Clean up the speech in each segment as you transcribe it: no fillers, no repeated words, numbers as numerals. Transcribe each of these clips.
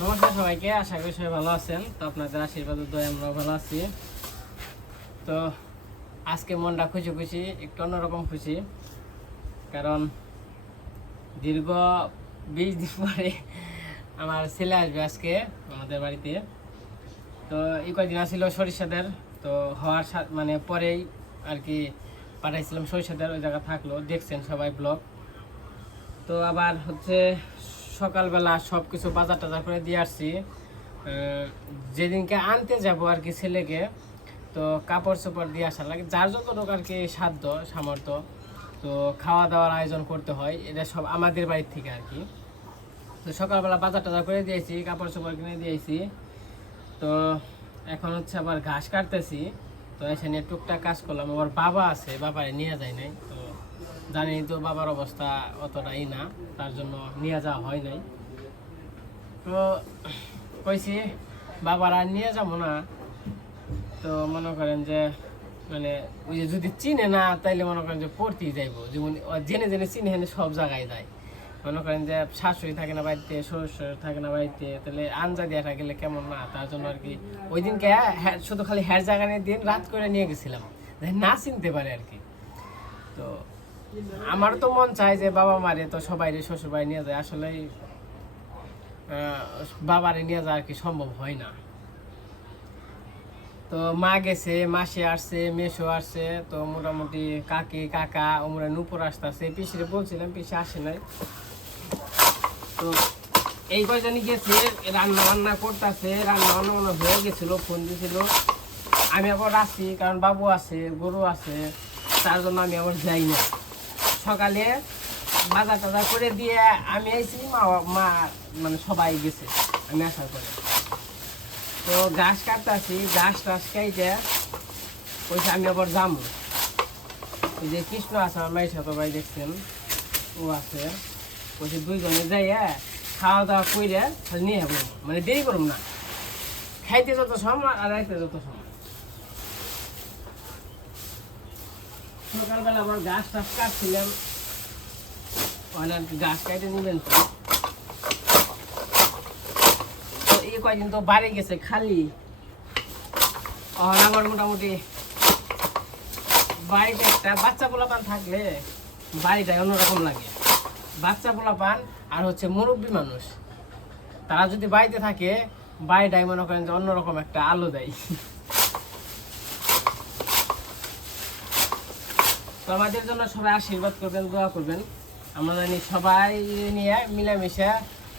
নমস্কার সবাইকে, আশা করি সবাই ভালো আছেন। তো আপনাদের আশীর্বাদের দয়ে আমরাও ভালো আছি। তো আজকে মনটা খুশি খুশি, একটু অন্যরকম খুশি, কারণ দীর্ঘ 20 দিন পরে আমার ছেলে আসবে আজকে আমাদের বাড়িতে। তো এই কয়েকদিন আসছিল সরিষাদের, তো হওয়ার মানে পরেই আর কি পাঠাইছিলাম সরিষাদের, ওই জায়গা থাকলো, দেখছেন সবাই ব্লগ। তো আবার হচ্ছে সকালবেলা সব কিছু বাজার টাজার করে দিয়ে আসছি। যেদিনকে আনতে যাব আর কি ছেলেকে, তো কাপড় চোপড় দিয়ে আসার লাগে, যার যতটুকু আর কি সাধ্য সামর্থ্য, তো খাওয়া দাওয়ার আয়োজন করতে হয়, এটা সব আমাদের বাড়ির থেকে আর কি। তো সকালবেলা বাজার টাজার করে দিয়েছি, কাপড় চোপড় কিনে দিয়েছি। তো এখন হচ্ছে আবার ঘাস কাটতেছি। তো এসে নিয়ে টুকটাক কাজ করলাম। আবার বাবা আছে, বাবারে নিয়ে যায় নাই, তো জানি তো বাবার অবস্থা অতটাই না, তার জন্য নিয়ে যাওয়া হয় নাই। তো কইছি বাবার আর নিয়ে যাবো না। তো মনে করেন যে মানে ওই যে যদি চিনে না তাইলে মনে করেন যে পড়তেই যাইবো, যেমন জেনে জেনে চিনে হেনে সব জায়গায় যায়। মনে করেন যে শাশুড়ি থাকে না বাড়িতে, শ্বশুর থাকে না বাড়িতে, তাহলে আনজা দিয়ে গেলে কেমন না, তার জন্য আর কি ওই দিনকে শুধু খালি হেয়ার জাগানের দিন রাত করে নিয়ে গেছিলাম, না চিনতে পারে আর কি। তো আমারও তো মন চায় যে বাবা মারে তো সবাই শ্বশুর বাড়ি নিয়ে যায়, আসলে বাবারে নিয়ে যাওয়া আর কি সম্ভব হয় না। তো মা গেছে, মাসি আসছে, মেসো আসছে, তো মোটামুটি কাকি কাকা ওমরা নুপুর আসতেছে। পিসিরে বলছিলাম, পিসি আসে নাই। তো এই কয়জনই গেছে, রান্না বান্না করতেছে, রান্না বান্না মনে হয়ে গেছিল, ফোন দিয়েছিল। আমি আবার আসি, কারণ বাবু আছে, গরু আছে, তার জন্য আমি আবার যাই না। সকালে বাজার টাজার করে দিয়ে আমি আইছি, মা মানে সবাই গেছে আমি আসার পরে। তো ঘাস কাটতেছি, ঘাস টাস খাইতে কইছে আমি আবার যাবো। ওই যে কৃষ্ণ আছে আমার মায়ের সাথে, ভাই দেখছেন, ও আছে, কইছে দুইজনে যাই খাওয়া দাওয়া করে নিয়ে যাবো, মানে দেরি করুম না, খাইতে যত সময় আর রাইতে যত সময়। সকালবেলা আবার ঘাস টাস কাটছিলাম, ঘাস কাটে নিবেন। তো এই কয়দিন তো বাড়ি গেছে খালি, আমার মোটামুটি বাড়িতে একটা বাচ্চা পোলাপান থাকলে বাড়িটাই অন্যরকম লাগে। বাচ্চা পোলাপান আর হচ্ছে মুরব্বী মানুষ, তারা যদি বাড়িতে থাকে বাড়িটাই মনে করেন যে অন্যরকম একটা আলো দেয়। তো আমাদের জন্য সবাই আশীর্বাদ করবেন, দোয়া করবেন। আমরা জানি সবাই নিয়ে মিলামিশা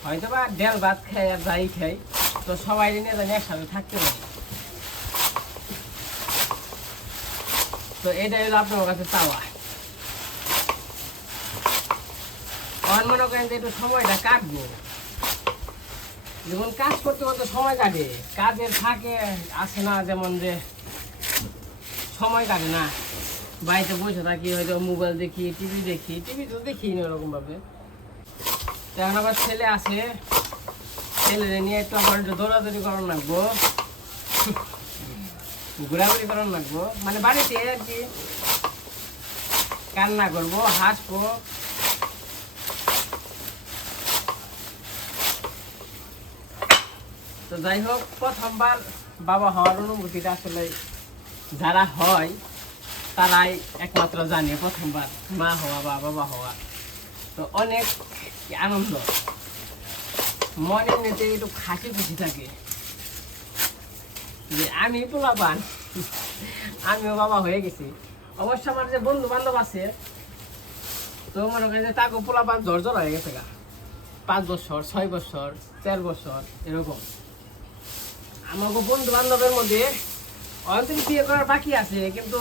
হয়তো বা ডাল ভাত খাই আর যাই খাই, তো সবাই নিয়ে জানি একসাথে থাকতে পারি। তো এটাই হলো আপনার কাছে চাওয়া। আমার মনে করেন যে একটু সময়টা কাটবো, যেমন কাজ করতে করতে সময় কাটে, কাজের ফাঁকে আসে না, যেমন যে সময় কাটে না, বাড়িতে বসে থাকি, হয়তো মোবাইল দেখি, টিভি তো দেখি না ওরকম ভাবে। এখন আবার ছেলে আছে, ছেলে নিয়ে একটু আবার একটু দৌড়াদৌড়ি করানো লাগবো, ঘোরাঘুরি করানো লাগবো, মানে বাড়িতে আর কি কান্না করবো, হাসবো। তো যাই হোক, প্রথমবার বাবা হওয়ার অনুভূতিটা আসলে যারা হয় তারাই একমাত্র জানে, প্রথমবার মা হওয়া বা বাবা হওয়া। তো অনেক আনন্দ, মনের নিতে একটু হাসি খুশি থাকে যে আমি পোলাপান, আমিও বাবা হয়ে গেছি। অবশ্য আমার যে বন্ধু বান্ধব আছে, তো মনে করেন যে তাকে পোলাপান জ্বর হয়ে গেছে গা, 5 বছর 6 বছর 4 বছর এরকম। আমাকে বন্ধু বান্ধবের মধ্যে অনেক বিয়ে করার বাকি আছে, কিন্তু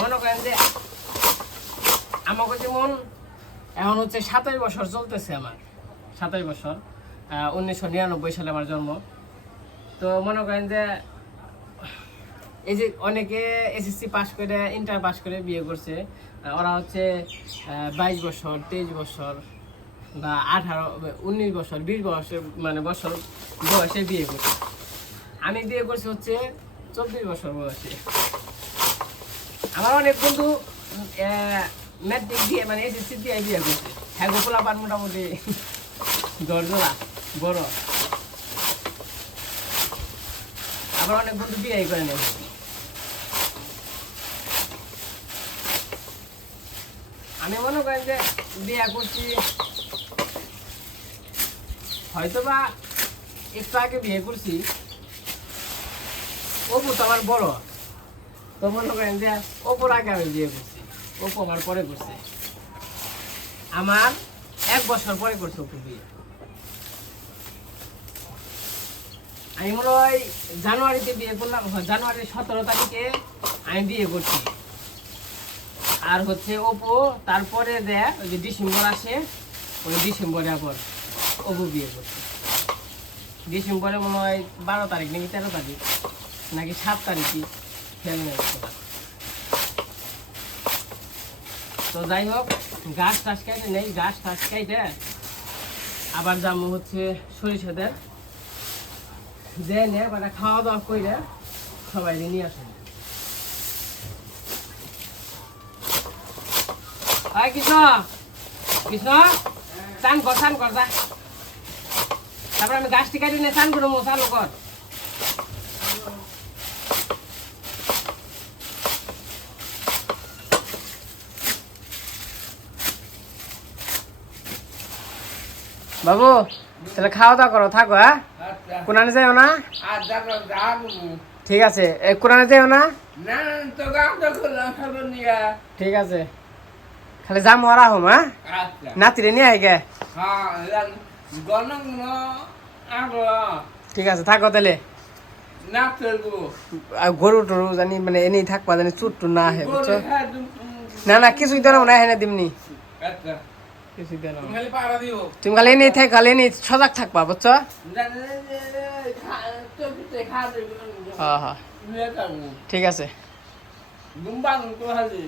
মনে করেন যে আমাকে যেমন এখন হচ্ছে 27 বছর চলতেছে আমার, 27 বছর, 1999 সালে আমার জন্ম। তো মনে করেন যে এই যে অনেকে এসএসসি পাস করে, ইন্টার পাস করে বিয়ে করছে, ওরা হচ্ছে 22 বছর 23 বছর বা 18 19 বছর 20 বছর মানে বছর বয়সে বিয়ে করছে। আমি বিয়ে করছি হচ্ছে 24 বছর বয়সে। আমার অনেক বন্ধু ম্যাট্রিক দিয়ে মানে এসএসসি দিয়ে বিয়ে করছে, হ্যাঁ গোপলাপান মোটামুটি দরজলা। বড়। আবার অনেক বন্ধু বিয়ে করে নেয়। আমি মনে করি যে বিয়ে করছি হয়তো বা একটু আগে বিয়ে করছি, অপু তো আমার বড়, তো মনে করেন যে অপুর আগে আমি বিয়ে করছি, অপু আমার পরে করছে, আমার 1 বছর পরে করছে অপু বিয়ে। আমি মনে হয় জানুয়ারিতে বিয়ে করলাম, জানুয়ারির 17 তারিখে আমি বিয়ে করছি। আর হচ্ছে অপু তারপরে দেয় ওই যে ডিসেম্বর আসে, ওই ডিসেম্বরে আবার অপু বিয়ে করছে। ডিসেম্বরে মনে হয় 12 তারিখ নাকি 13 তারিখ নাকি 7 তারিখই খেয়াল নেই। তো যাই হোক, গাছ টাছ কাটে নেই, গাছ টাছ কাটে আবার যাবো হচ্ছে সরিষাদের যে নিয়ে মানে খাওয়া দাওয়া করে সবাই নিয়ে আসেন। কৃষ্ণ কৃষ্ণ চান কর যা, তারপরে আমি গাছটি কাটি নিয়ে চান করবো, চালু কর। বাবু তাহলে খাওয়া দাওয়া করো, থাকো। হ্যাঁ, কোরআনে যাও না? ঠিক আছে, কোরআনে যাও না? ঠিক আছে, খালি যাম আর আহম। হ্যাঁ, নাতিরে নিয়ে আই গে। ঠিক আছে, থাকো তাহলে। গরু টরু জানি মানে এনেই থাকবা, জানি চুট টুট না আহে, বুঝছো? না কিছুই দেন না, হেনে দিমনি। তুমি খালি এনেই থাক, খালি এনেই সজাগ থাকবা, বুঝছো? হ্যাঁ হ্যাঁ, ঠিক আছে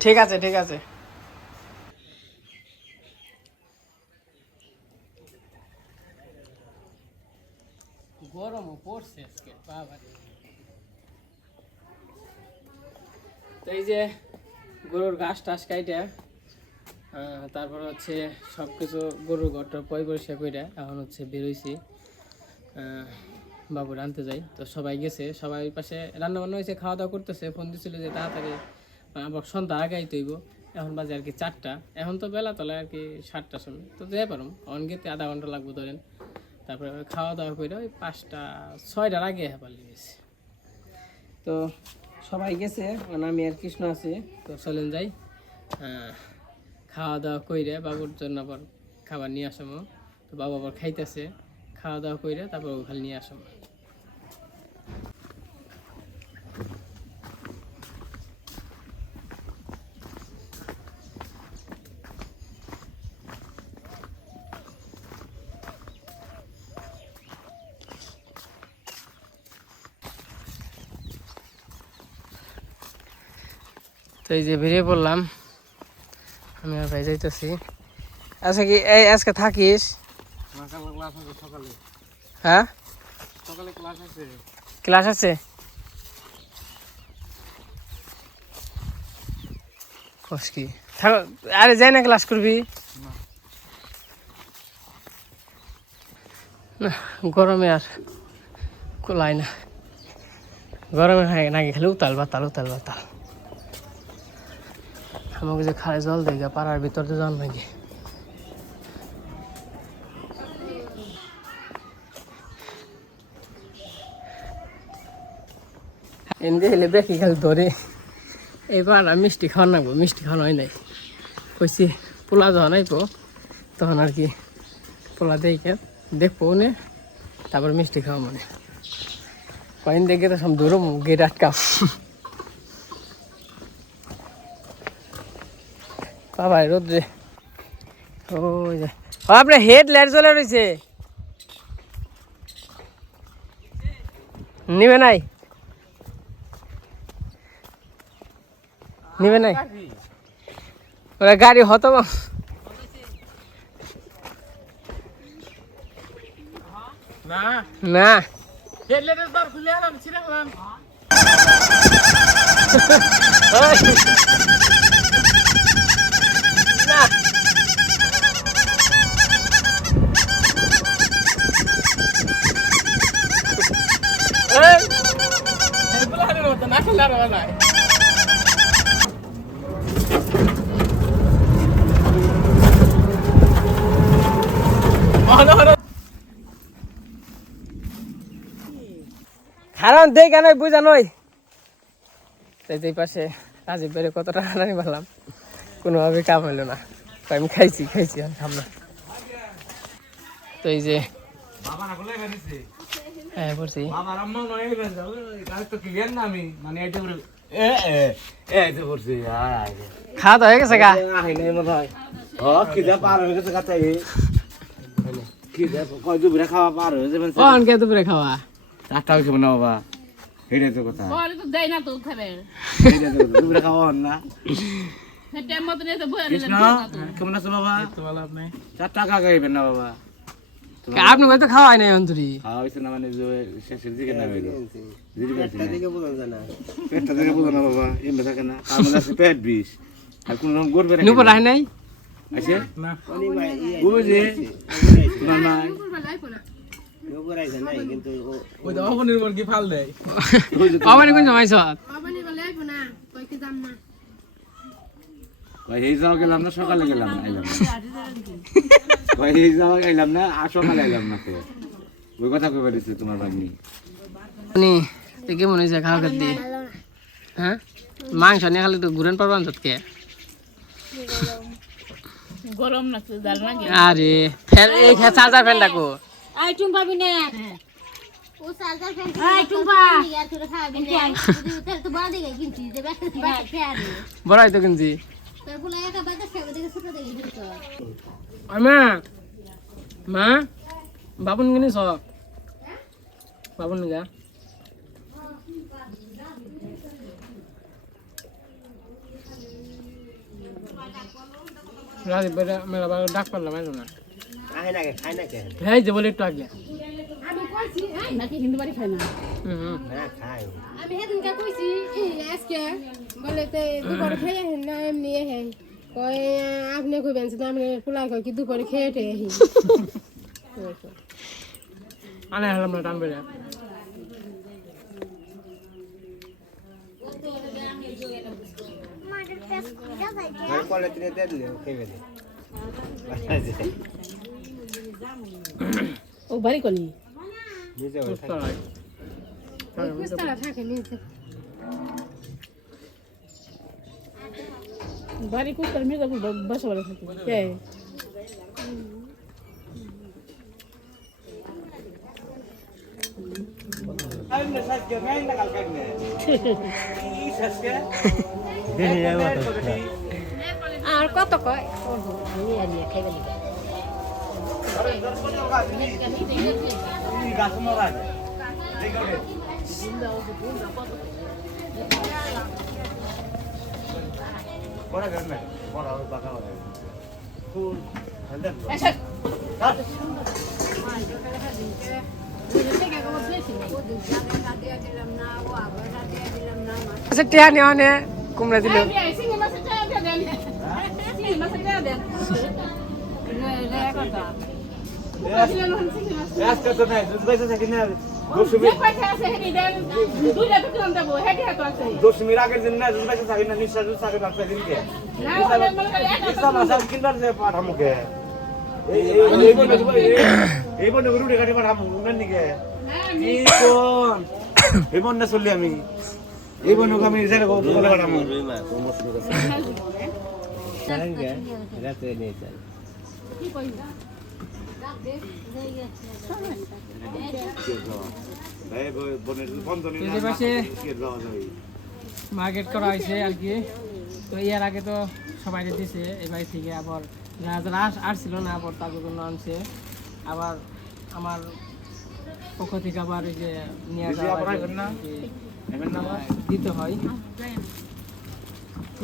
ঠিক আছে ঠিক আছে। গরমও পড়ছে আজকে বাবা। তো এই যে গরুর ঘাস টাস কাইটা, তারপর হচ্ছে সব কিছু গরুর ঘরটা পরিষ্কার করে এখন হচ্ছে বেরোইছি বাবুর আনতে যাই। তো সবাই গেছে, সবাই পাশে রান্না বান্না হয়েছে, খাওয়া দাওয়া করতেছে। ফোন দিছিল যে তাড়াতাড়ি আবার সন্ধ্যা আগাই তৈব, এখন বাজে আর কি 4টা, এখন তো বেলা তলে আর কি 7টার সময়, তো যেতে পারো অন গেতে আধা ঘন্টা লাগবে ধরেন। তারপরে খাওয়া দাওয়া করে ওই 5টা 6টার আগে হেপার লেগেছে। তো সবাই গেছে, আমি আর কৃষ্ণ আছি। তো চলেন যাই, খাওয়া দাওয়া কইরে বাবুর জন্য আবার খাবার নিয়ে আসামো। তো বাবু আবার খাইতেছে, খাওয়া দাওয়া কইরে তারপর ওখানে নিয়ে আসামো। তো এই যে বেরিয়ে পড়লাম, আমি আর ভাই যাইতেছি। আচ্ছা কি এই আজকে থাকিস? হ্যাঁ, ক্লাস আছে। কি আরে যাই না, ক্লাস করবি না? গরমে আর কোলাই না, গরমে নাকি খালি উতাল বাতাল উতাল বাতাল। আমাকে যে খালে জল দেয় পাড়ার ভিতর তো জল নাকি। এমনি হলে বেশি খালি ধরে। এইবার মিষ্টি খাওয়া নাগবো, মিষ্টি খাওয়ানো হয় নাই, কইছি পোলা যখন আইব তখন আর কি পোলা দেখে দেখবো নে, তারপর মিষ্টি খাওয়া মানে কয়েন দেখে তো সব ধরো গেট আটকাম। বাবা রোদ্রে ওই যে আপনার হেড লাইট জ্বলে রয়েছে, নিবে নাই? নিবে নাই ওরা গাড়ি হতো না না কারণ দেখ কেন বুঝা নই এই পাশে রাজীব বেড়ে কত টাকা আনি বললাম কোনোভাবে কাম হইলো না তো আমি খাইছি আর খাম না তো এই যে হ্যাঁ বলছি খাওয়া দাওয়া হয়ে গেছে গা কখন কে দুপুরে খাওয়া আপনি হয়তো খাওয়াই নাই অন্তরি নুপুর আহে নাই অবানি কোন জমাইছ গেলাম না সকালে গেলাম না আইলাম না আর সকালে আইলাম না ওই কথা কই পারিস তোমার ভাগ্নি কেমন হয়েছে খাওয়া খাদ্য হ্যাঁ মাংস নিয়ে খালি তো ঘুরেন পারবেন তোকে গরম লাগছে জাল লাগে আরে ফেল এই চার্জার ফ্যান ডাকো আই টুম পাবি না ও চার্জার ফ্যান আই টুম্পা আর তোরা খাবি না তুই তো বাড়ি গিয়ে কিনছি যে বাচ্চা ফেয়ার বড়াই তো কিনছি তোর ফুলা একা বাচ্চা খাবে দেখে ছোট দেখে দিত মা বাবুন কিনি সব বাবুন নিগা রাজি বেটা মেরা বাবা ডাক পারলাম না খাই না কে এই যে বলে একটু আগে আমি কইছি নাকি হিন্দু বাড়ি খায় না না খাই আমি হেদিনকে কইছি আজকে বলে তে দুপুরে খেয়ে হেন না এমনি হে কই আপনি কইবেন যে আমি ফুলা কই কি দুপুরে খেয়ে হে আনে হলাম না টান বেড়ে কলে তিনে দে দিলে খেয়ে দে ও বাড়ি কোনি নিজে কুস্তারা থাকে নিচে বাড়ি কুস্তার মেয়ে বসে বলে থাকে কে আর কত কয় নিয়ে নিয়ে খাইবে আচ্ছা টিয়া নেওয়া নে কুমড়া দিল দশমীর আগের দিন না পয়সা থাকি না নিঃশ্বাস থাকে না দিনকে পাঠামুখে এই বন্ধু রুটি কাটি পাঠামু নিকে কি কোন এই বন্ধু চললি আমি এই বন্ধুকে আমি বলে পাঠামু মার্কেট করা হয়েছে আর কি তো এর আগে তো সবাই দিছে এই বাড়ি থেকে আবার যারা যারা আসছিল না আবার তাদের জন্য আনছে আবার আমার পক্ষ থেকে আবার এই যে নিয়ে দিতে হয়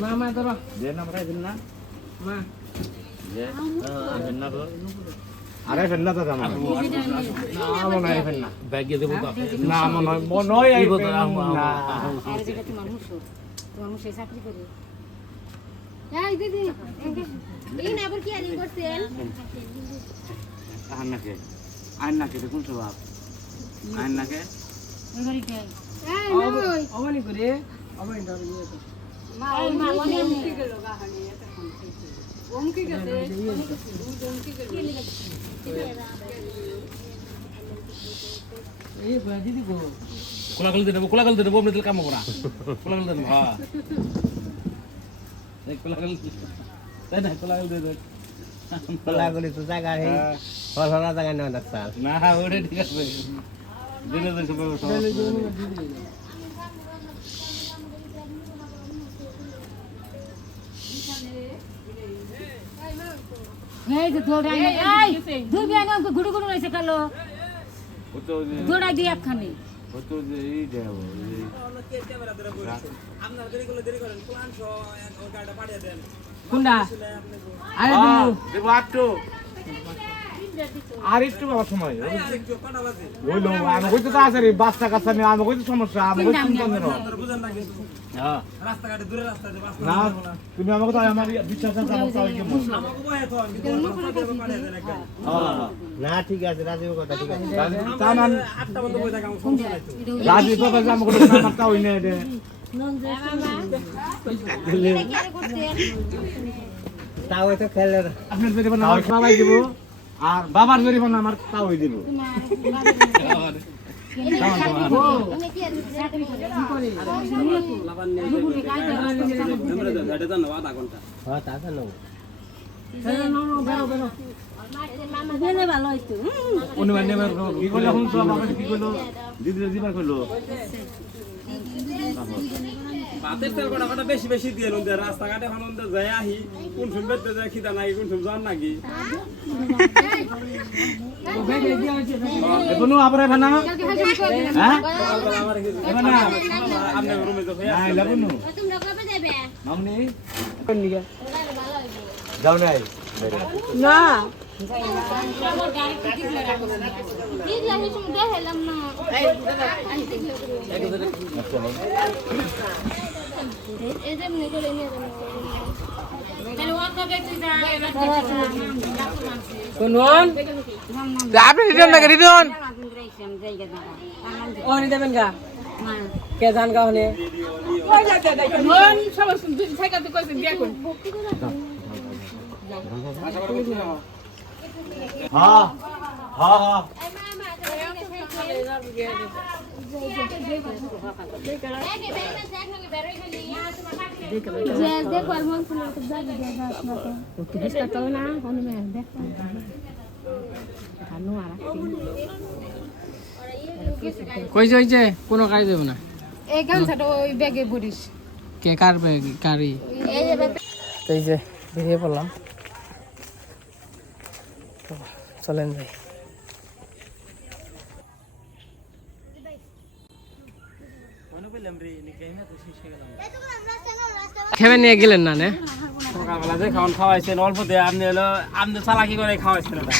মা মা ধরো মা আরে ফেলনা তো জানা না মনে হয় ফেলনা ব্যাগে দেবো না মনে হয় না আর যেটা তোমার মুশো চাকরি করে এই দিদি এই না আবার কি আনি করছেন আন্নাকে কোন স্বভাব আন্নাকে এই নই অমানি করে অমানি ধরে নিয়ে তো মা মনে কি গেল গাহানি এটা ওম কি গেছে ওম কি গেল কোলাগল দিতে দেবো আপনি তাহলে কাম করা কোলাগল দেবো হ্যাঁ কোলাগল তাই না কোলাগল দিয়ে দেন কোলাগুলি তো জায়গা নেই হলহলা জায়গা নেই না স্যার না ওটা ঠিক আছে দিলে দেন সব এই যে দৌড়াই এই দুই বিয়া নাম গুড়ু গুড়ু রইছে কালো ওতো যে দৌড়াই দি একখানে ওতো যে এই দেব কোনটা আরে দেবো আটটো আর একটু বাবা সময় হইলো আমি কইতে তো আছে রে বাচ্চা কাচ্চা নিয়ে আমি কইতে সমস্যা আমি কইতে চিন্তা নেই হ্যাঁ রাস্তাঘাটে দূরে রাস্তা আছে না তুমি আমাকে তো আমার বিশ্বাস আছে আমার তাও কেমন না ঠিক আছে রাজীব কথা ঠিক আছে তামান 8টা বন্ধ কই থাকা সমস্যা নাই তো রাজীব বাবা যে আমাকে আমার তাও হইনে দে তাও তো খেলে আপনার যদি না বাবাই দিব আর বাবার যদি না আমার তাও হই দিব হ্যাঁ তা জানো ভালো হইতো অনুমান নেবার কি কইলো হুন তো বাবা কি কইলো দিদি দিবার কইলো ভাতের তেল কটা বেশি বেশি দিয়ে নুন রাস্তাঘাটে এখন যাই আহি কোন শুনবে যায় খিদা নাই কোন শুন জান নাকি কোনো আপরে ভানা হ্যাঁ ভানা আপনার রুমে তো নাই লাগুনো তোমরা কবে যাবে মামনি কোন দিকে যাও নাই না কি লাগে তুমি দেখাইলাম না এই যে মনে করে নিয়ে শুনুন আপনি রিটার্ন না রিটার্ন ও নি দেবেন গা কে জান গা হলে মন সবার দুই সাইকেল কইছেন বিয়া কোন হ্যাঁ হ্যাঁ হ্যাঁ দেখো আর মন শুনে তো জায়গা দিয়ে দাও না তো চেষ্টা করো না কোন মে দেখো খানো আর কইছে হইছে কোনো কাজ দেব না এই গামছাটা ওই ব্যাগে ভরিস কে কার কারি এই যে এই যে বেরিয়ে পড়লাম তো চলেন যাই খেয়ে নিয়ে গেলেন না নে সকালবেলা যে খাওয়ান খাওয়াইছেন অল্প দিয়ে আপনি হলো আপনি চালাকি করে খাওয়াইছেন এটা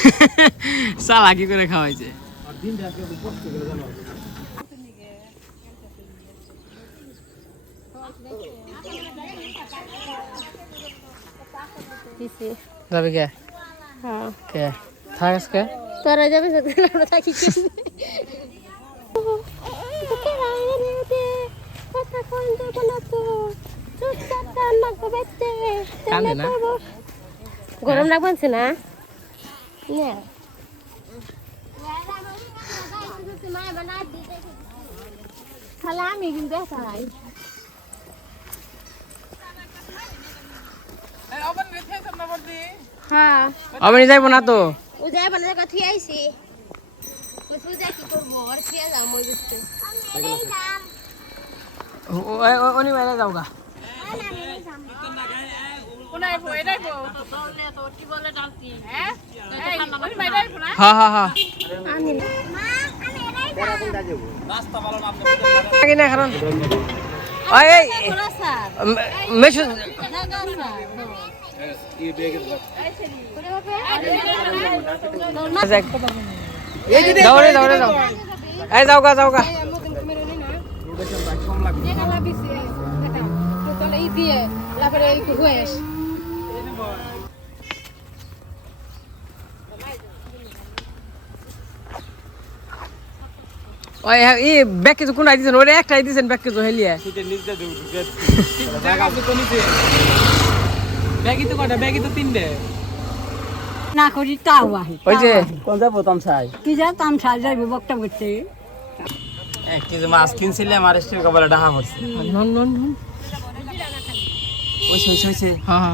চালাকি করে খাওয়াইছে যাবে কে হ্যাঁ কে থাক আজকে তোরা যাবে আমরা থাকি কি কথা কোন দেব না তো চুপচাপ রান্না করতে কান্দে না গরম লাগছে না খালা আমি কিন্তু দেখাই হ্যাঁ আমি যাইব না তো ও যাই বানা কথা আইছি ও সুজা কি করব আর ফিরে যাও মই বুঝতে উনি বাইরে যাও গা হ্যাঁ হ্যাঁ হ্যাঁ কিনা কারণ এই মেশু দৌড়ে দৌড়ে যাও এই যাও গা যাও গা ওই ই ব্যাগ কিছু কোন আইছেন ওরে একটা আইছেন ব্যাগ কিছু হেলিয়া ব্যাগই তো কটা ব্যাগই তো তিনটে না করি তাও আহে ওই যে কোন যাবো তামসাই কি জান তামসা যাইবে বক্তা করতে 1 কেজি মাছ কিনছিলাম আর স্টিল কবলে ডাহা হচ্ছে নন নন ওইছে হ্যাঁ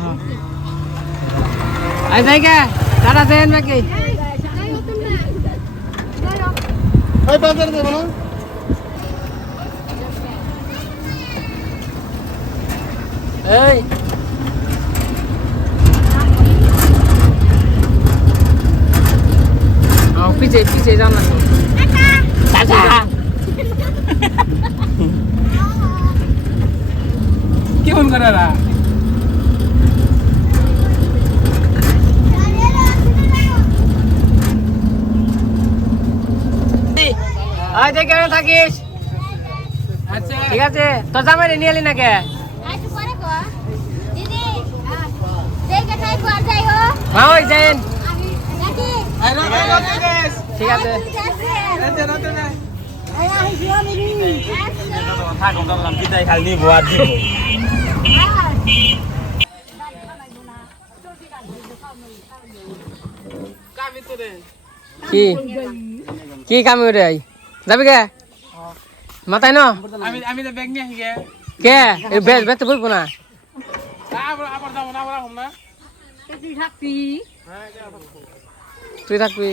আই জায়গা দাদা দেন নাকি ওই বাজারে দেব না এই পিছে যান না চাচা কেমন করে রা আজ কেমন থাকিস আচ্ছা ঠিক আছে তো জামাই নিয়ে এলি না কে হ্যাঁ ওই যাইন ঠিক আছে থাকুন দাম বিদায় খালি নিব আর দিব কি কি কাম রে যাবি কে মাথায় ন আমি তো ব্যাগ নিয়ে আসি গে কে এই বেশ বেশ বলবো না আবার যাবো না আবার হম না তুই থাকবি তুই থাকবি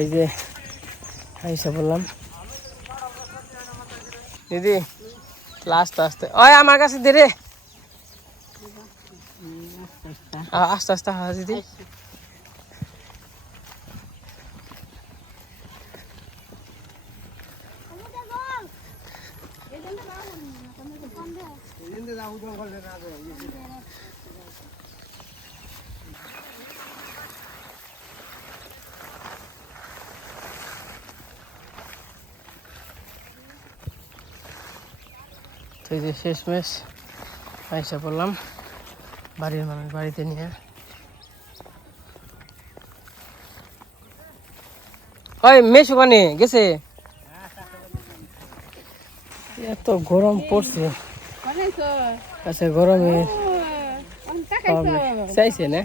এই যে আইসা বললাম দিদি লাস্ট আস্তে ওই আমার কাছে দে রে আস্তে আস্তে হ্যাঁ দিদি এই যে শেষমেশ আইসা বললাম বাড়ির মানুষ বাড়িতে নিয়ে ওই মেশ ওখানে গেছে এত গরম পড়ছে আচ্ছা গরমে চাইছে না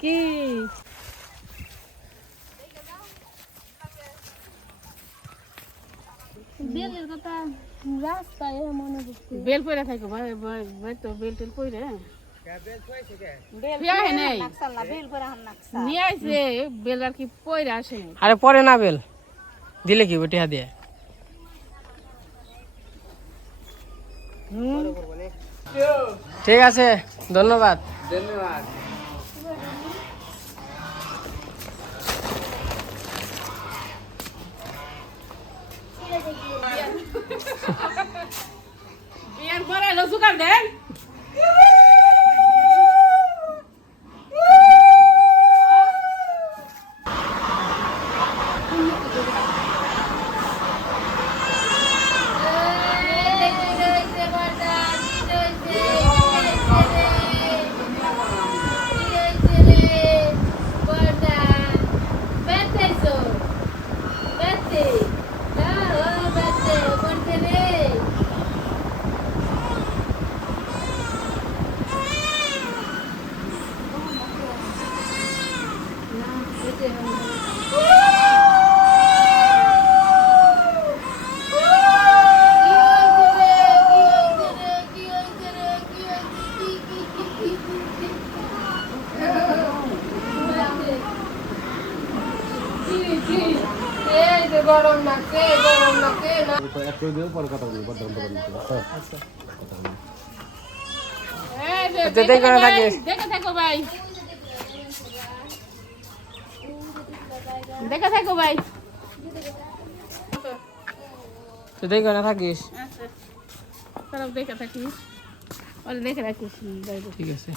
কি বেলের কথা রাস্তায় মনে করছে বেল পরে থাকো ভাই ভাই তো বেল টেল পরে নিয়ে আসে বেল আর কি পরে আসে আরে পরে না বেল দিলে কি বেটিয়া দিয়ে ঠিক আছে ধন্যবাদ বিয়ার পরে লসুকার দেন গরম লাগছে একটু দিয়ে পরে কথা বলবো দেখে থাকো ভাই দেখে থাকো ভাই তুই দেখে না থাকিস সব দেখে থাকিস ওরা দেখে রাখিস ঠিক আছে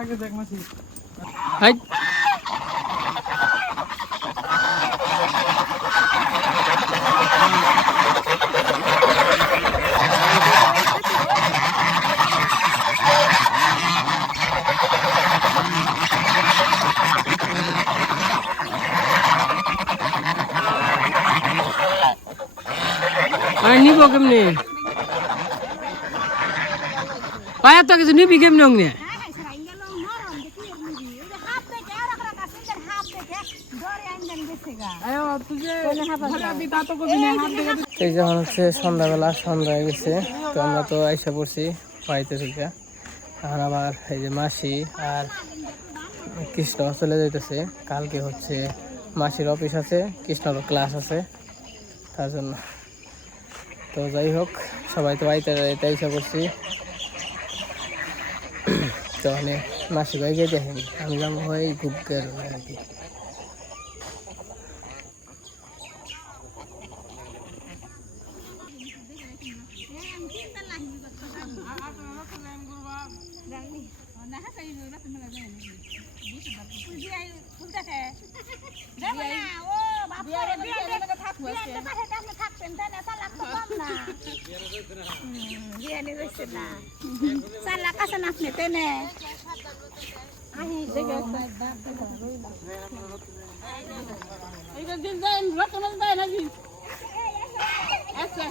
আগে দেখ মাসি হাই আর নিব কেমনি ভাই এত কিছু নিবি কেমনি অগ্নি এই যখন হচ্ছে সন্ধ্যাবেলা সন্ধ্যা হয়ে গেছে তো আমরা তো আইসা পড়ছি বাড়িতে থেকে এখন আবার এই যে মাসি আর কৃষ্ণ চলে যাইতেছে কালকে হচ্ছে মাসির অফিস আছে কৃষ্ণর ক্লাস আছে তার জন্য তো যাই হোক সবাই তো বাড়িতে আইসা পড়ছি তো মানে মাসি ভাইকে দেখেন আমি যাবো হয় গুপকের আর কি দিন যায় রতন যায় নাকি আচ্ছা